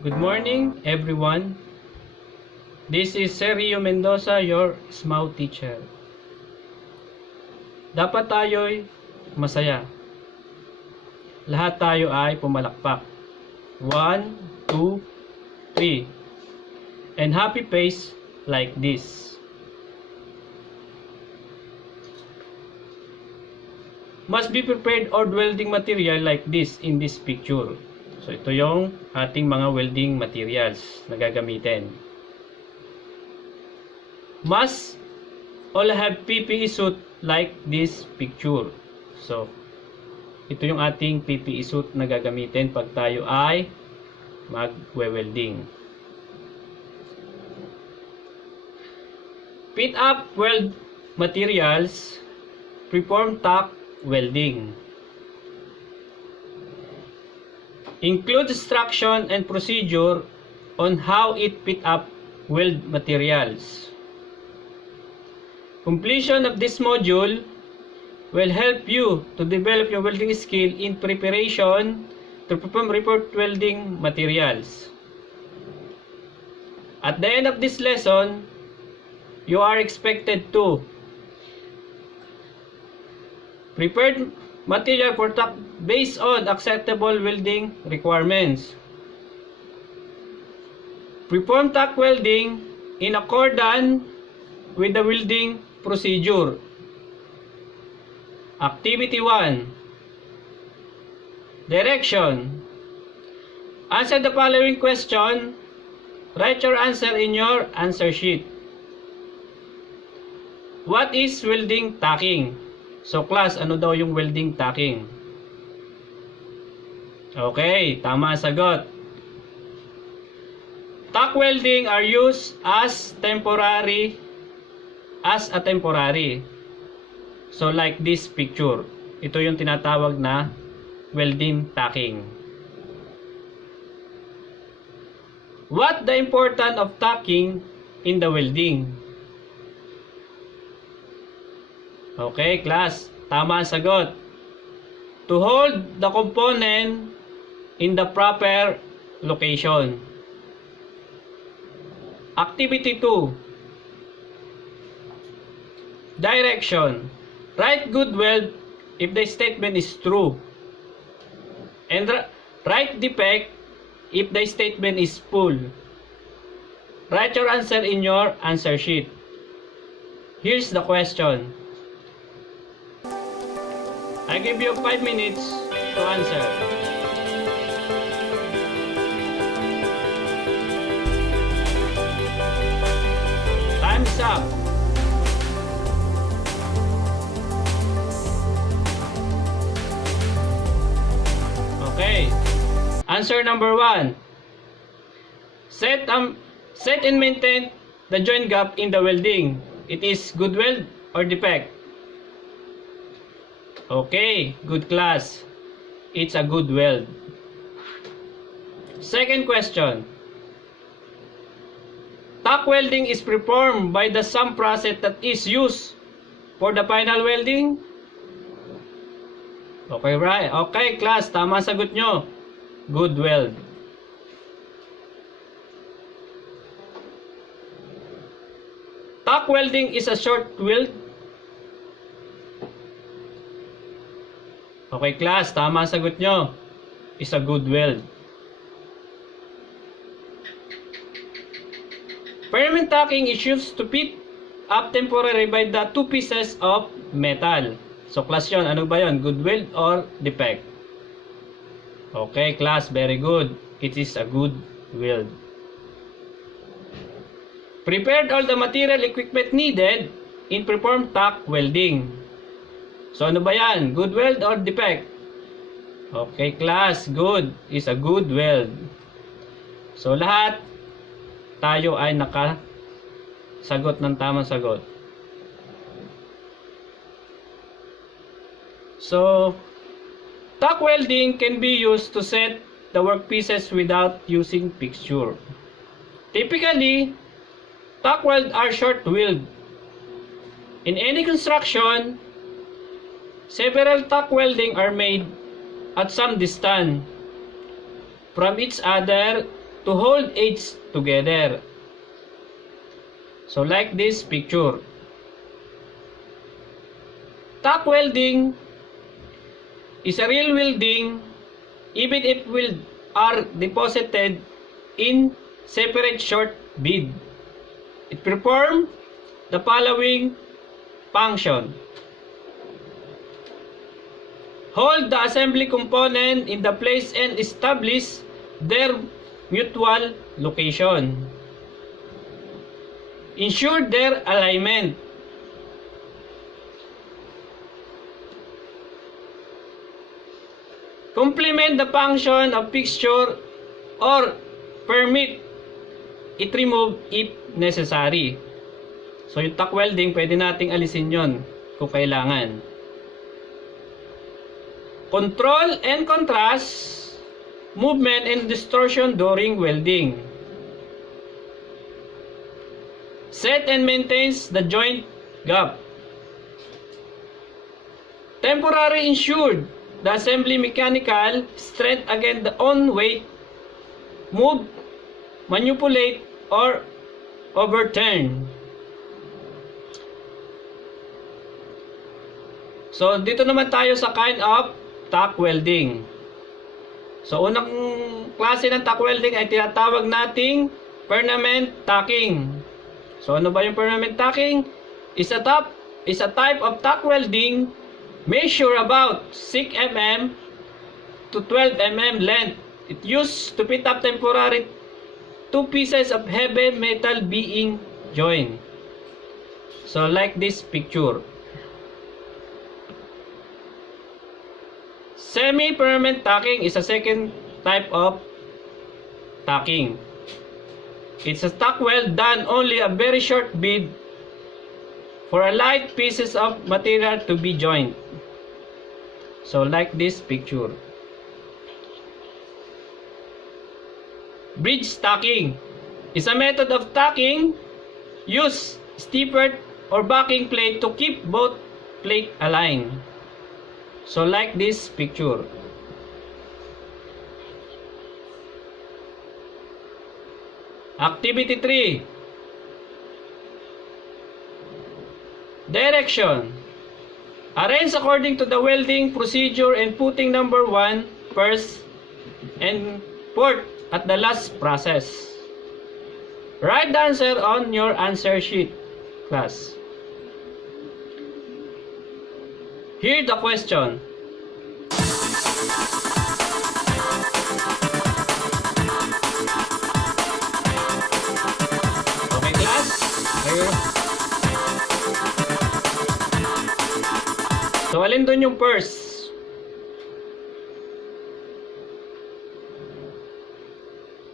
Good morning, everyone. This is Sergio Mendoza, your SMAU teacher. Dapat tayo'y masaya. Lahat tayo ay pumalakpak. 1, 2, 3. And happy face like this. Must be prepared odd welding material like this in this picture. So ito yung ating mga welding materials na gagamitin. Must all have PPE suit like this picture. So ito yung ating PPE suit na gagamitin pag tayo ay mag-welding. Pit up weld materials, perform tack welding. Include instruction and procedure on how it pit up weld materials. Completion of this module will help you to develop your welding skill in preparation to perform report welding materials. At the end of this lesson, you are expected to prepare material for tack based on acceptable welding requirements. Perform tack welding in accordance with the welding procedure. Activity 1. Direction. Answer the following question. Write your answer in your answer sheet. What is welding tacking? So class, ano daw yung welding tacking? Okay, tama ang sagot. Tack welding are used as a temporary. So like this picture. Ito yung tinatawag na welding tacking. What the importance of tacking in the welding? Okay, class. Tama ang sagot. To hold the component in the proper location. Activity 2. Direction. Write good weld if the statement is true. And write defect if the statement is full. Write your answer in your answer sheet. Here's the question. I give you 5 minutes to answer. Time's up. Okay. Answer number 1. Set and maintain the joint gap in the welding. It is good weld or defect? Okay, good class. It's a good weld. Second question. Tack welding is performed by the same process that is used for the final welding? Okay, right. Okay, class. Tama sagot nyo. Good weld. Tack welding is a short weld. Okay, class. Tama ang sagot nyo. Is a good weld. Permanent tacking is used to pit up temporarily by the two pieces of metal. So, class yun. Ano ba yun? Good weld or defect? Okay, class. Very good. It is a good weld. Prepared all the material equipment needed in perform tack welding. So ano ba yan? Good weld or defect? Okay, class. Good is a good weld. So lahat tayo ay nakasagot ng tamang sagot. So tack welding can be used to set the workpieces without using fixture. Typically, tack weld are short weld. In any construction, several tack welding are made at some distance from each other to hold edges together. So like this picture. Tack welding is a real welding even if weld are deposited in separate short bead. It performs the following function. Hold the assembly component in the place and establish their mutual location. Ensure their alignment. Complement the function of fixture or permit it remove if necessary. So yung tack welding, pwede nating alisin yon kung kailangan. Control and contrast movement and distortion during welding. Set and maintains the joint gap. Temporary ensured the assembly mechanical strength against the own weight, move, manipulate, or overturn. So, dito naman tayo sa kind of tack welding. So, unang klase ng tack welding ay tinatawag nating permanent tacking. So, ano ba yung permanent tacking? Is a type of tack welding measure about 6 mm to 12 mm length. It used to fit up temporary two pieces of heavy metal being joined. So, like this picture. Semi-permanent tacking is a second type of tacking. It's a tack weld done only a very short bead for a light pieces of material to be joined. So like this picture. Bridge tacking is a method of tacking. Use stippled or backing plate to keep both plate aligned. So like this picture. Activity 3. Direction. Arrange according to the welding procedure and putting number 1 first and 4th at the last process. Write the answer on your answer sheet, class. Here the question. Okay, class? Here. So, alin dun yung first?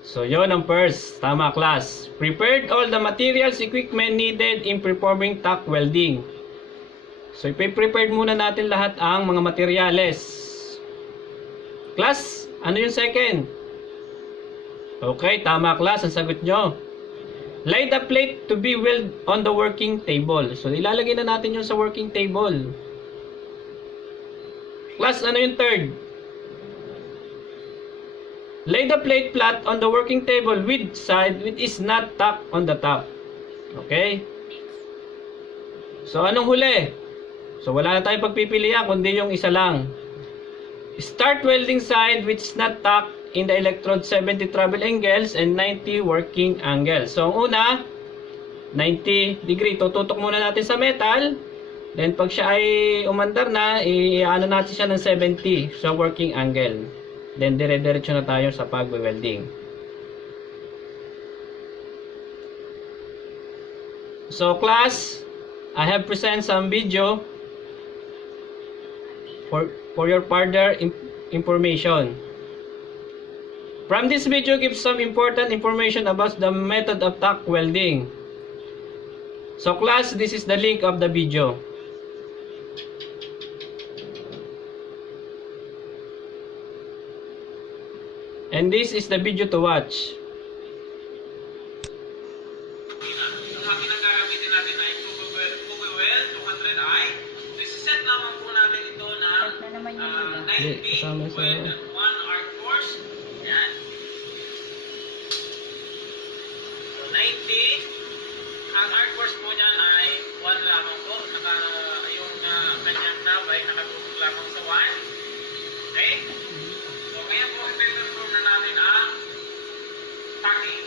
So, yon ang first. Tama, class. Prepared all the materials, equipment needed in performing tack welding. So, ipiprepared muna natin lahat ang mga materyales. Class, ano yung second? Okay, tama, class. Ang sagot nyo. Lay the plate to be welded on the working table. So, ilalagay na natin yung sa working table. Class, ano yung third? Lay the plate flat on the working table with side which is not tacked on the top. Okay? So, anong huli? So, wala na tayong pagpipilian kundi yung isa lang. Start welding side which is not tacked in the electrode 70 travel angles and 90 working angles. So, ang una, 90 degree. Tututok muna natin sa metal. Then, pag siya ay umandar na, i-ano natin siya ng 70 sa working angle. Then, dire-diretso na tayo sa pag-welding. So, class, I have present some video for your further information. From this video gives some important information about the method of tack welding. So class, this is the link of the video. And this is the video to watch. Ang akin ang gagamitin natin ay Pugwell 200i. So, isi-set lamang po natin ito na 9 pin with 1 arc force. Yan. Ang hard force po niyan ay 1 lamang po. Yung kanyang knob ay nakatulog lamang sa 1. Okay? So ngayon po, i-perform na natin ang tacking.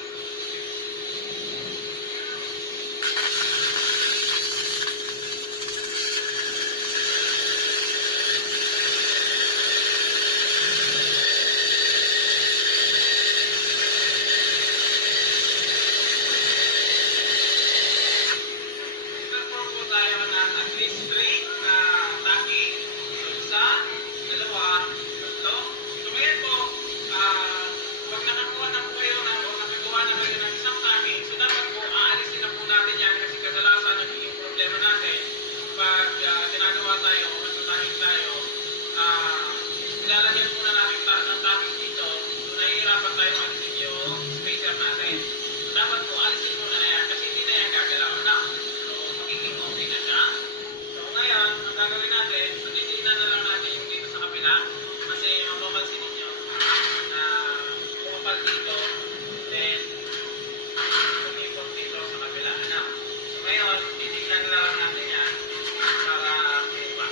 Nilalagyan muna natin ng topping dito. So, nahihirapan tayo alisin yung spacer natin. So, dapat po alisin muna na yan kasi hindi na yan gagalaw na. So, magiging okay na siya. So, ngayon, ang gagawin natin, so, titignan na lang natin yung dito sa kapila kasi mapapansin ninyo na pumapal dito, then pumipot dito sa kapila. Ano? So, ngayon, titignan na lang natin yan para iba.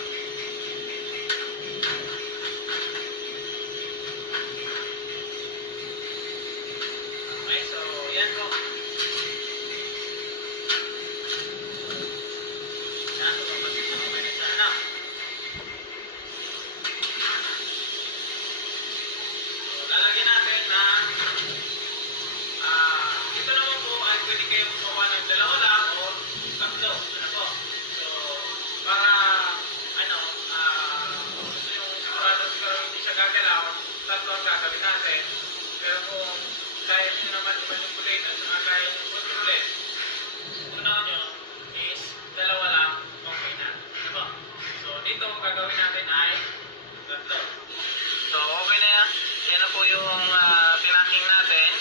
Okay, so yan po. Yan, so kapatid na okay na siya. Ano? So, lalagyan natin na ito naman po ay pwede kayong gumawa ng 2 lang o 3. Ano po? So, para ano, gusto yung sigurado hindi siya gagalaw, 3 ang gagawin natin. Pero kung kaya nyo naman i-manipulate at saka kaya nyo controlate, unahan nyo is 2 lang, okay na. Ano po? So, dito gagawin natin ay 3. So, okay na yan. Yan na po yung pinacking natin.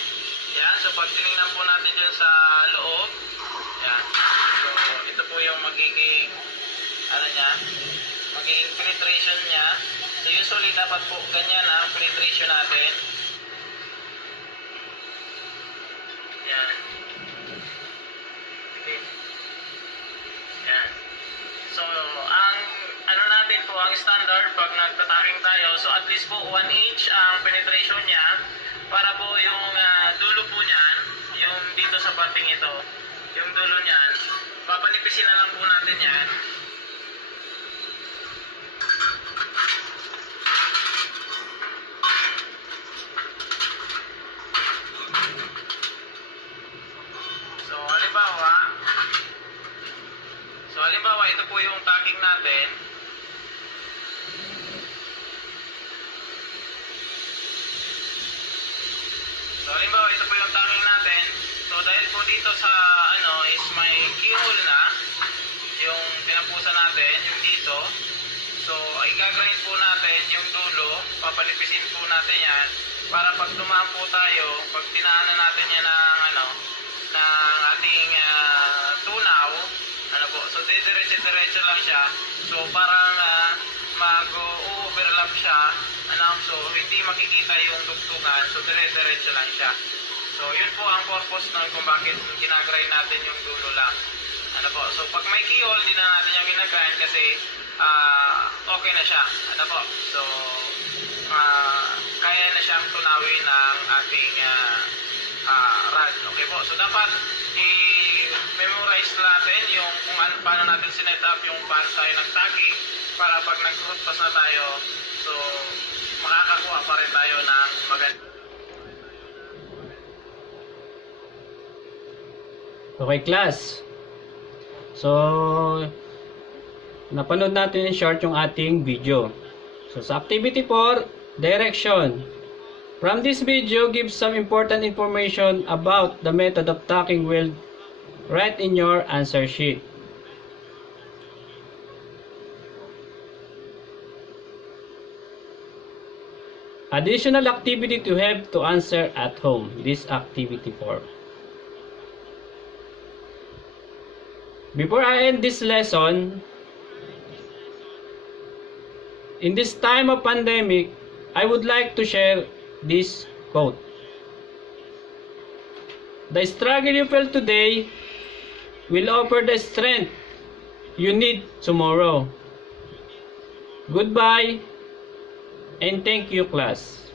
Yan. So, pag tinignan po natin dyan sa loob, yan. So, ito po yung magiging, ano niya, magiging penetration niya. So, usually dapat po ganyan ang penetration natin. Yan. Okay. Yan. So, ang ano natin po, ang standard pag nagtataking tayo, so at least po 1 inch ang penetration niya para po yung dulo po niyan, yung dito sa parting ito, yung dulo niyan, papanipisin na lang po natin yan. So halimbawa, ito po yung tacking natin. So halimbawa, ito po yung tacking natin. So dahil po dito sa ano is may keyhole na yung pinapusa natin, yung dito. So igagrind po natin yung dulo, papalipisin po natin yan para pag dumaan po tayo, pag tinaanan natin yan ng ano, ng ating tunaw, ano po, so diretso lang siya. So parang mag-overlap siya, ano, so hindi makikita yung dugtungan, so diretso lang siya. So yun po ang purpose nun kung bakit ginagrind natin yung dulo lang. Ano po, so pag may keyhole, hindi na natin yung ginagrind kasi okay na siya. Ano po, so kaya na siyang tunawin ng ating rod. Okay po, so dapat i-memorize natin yung kung paano natin sinet up yung paano tayo nag-tacking para pag nag-root pass na tayo, so makakakuha pa rin tayo ng maganda. Okay, class. So, napanood natin in short yung ating video. So, sa activity 4, direction. From this video, give some important information about the method of tacking weld. Write in your answer sheet. Additional activity to have to answer at home. This activity 4. Before I end this lesson, in this time of pandemic, I would like to share this quote. The struggle you felt today will offer the strength you need tomorrow. Goodbye and thank you, class.